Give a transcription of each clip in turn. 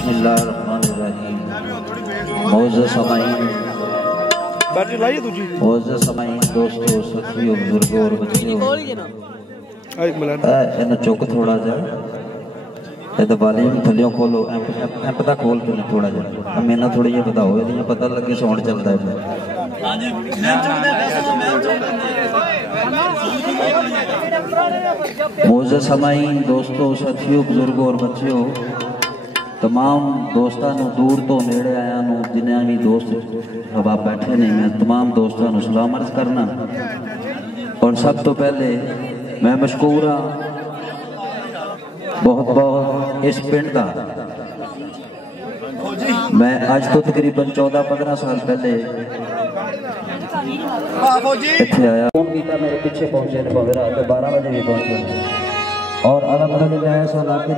बिस्मिल्लाहिर्रहमानिर्रहीम। मौजूद समाईन दोस्तों सखियों बुजुर्गों और बच्चों इन्हें चुक थोड़ा जा वॉल्यूम थल्लियों खोलो एम पता खोल के थोड़ा जा मैंने थोड़ी जी बताओ ये पता लगे साउंड चलता है। मौजूद समाईन दोस्तों सखियों बुजुर्गों और बच्चों तमाम दोस्तों दूर तो नेड़े आया जिन्हें भी दोस्त अब आप बैठे ने मैं तमाम दोस्तों सलाम अर्ज करना। और सब तो पहले मैं मशकूर हाँ बहुत बहुत इस पिंड का मैं आज तो तकरीबन 14-15 साल पहले इत्थे आया फोन किया मेरे पीछे पहुंचे ने भावे रात 12 बजे भी पहुंचे और अलहमदुलिल्लाह इस इलाके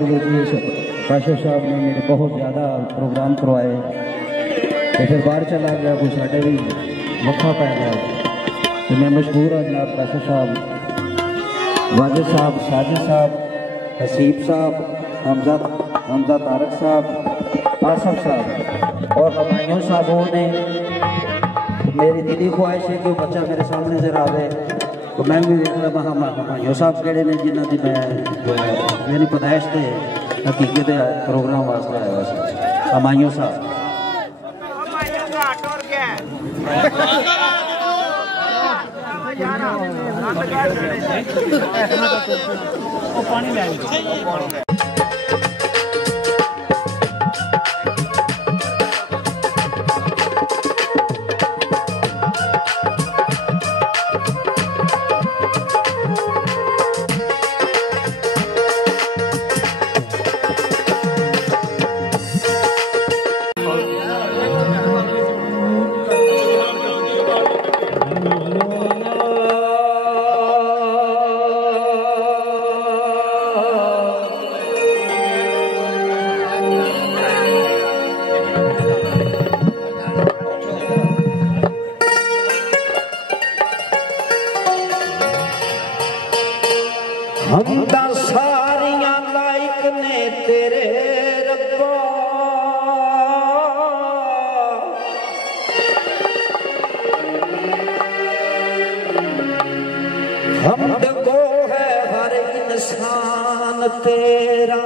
काशिफ साहब ने मेरे बहुत ज़्यादा प्रोग्राम करवाए तो फिर बाहर चला गया कोई साढ़े भी मौका पै गया तो मैं मशहूर हाँ जनाब काशिफ साहब वाजिद साहब साजिद साहब हसीब साहब हमजा तारक साहब आसफ साहब और हमायूं साहब ने मेरी दिली ख्वाहिश है कि वो बच्चा मेरे सामने जरा आवे तो मैं भी देख रहा हमायूं साहब कहते ने जिन्हों की मेरी पैदाइश से हकीकत प्रोग्राम वास्ते आया हमायूं साहब पानी हमदा सारियां लाइक ने तेरे रब्बा हमद को है हर इंसान तेरा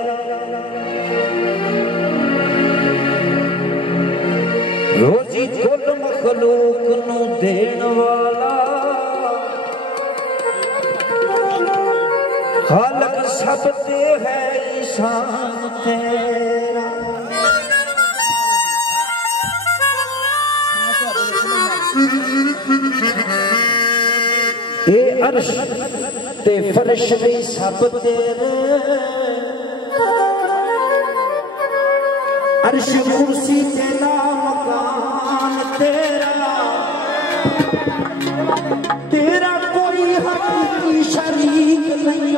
रोजी कुल मखलूक नू देण वाला खालक सब ते है ईशान तेरा ए अर्श ते फर्श भी सब तेरे अर्श कुर्सी तेरा मकान तेरा तेरा कोई हकीकी शरीक नहीं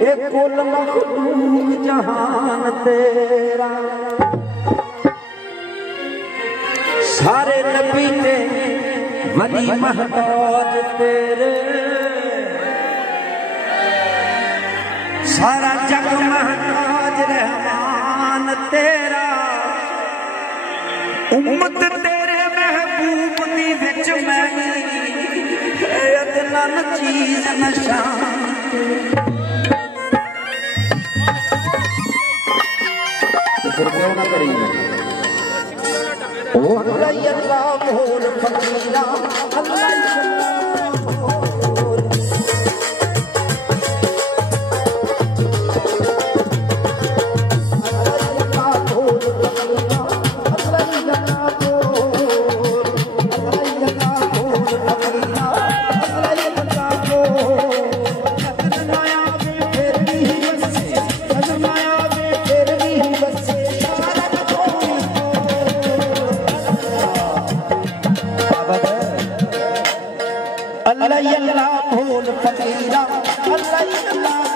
ए कुल मखलूक जहान तेरा सारे नबी ने वली महताज तेरे सारा जग महताज रहमान तेरा उम्मत तेरे महबूब दी विच मैं अदनान चीज नशान फिर क्यों ना करी ओ अल्लाह मोहन फकीरा अल्लाह भोल फकीरा अल्लाह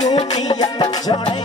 यूं नीयत जाने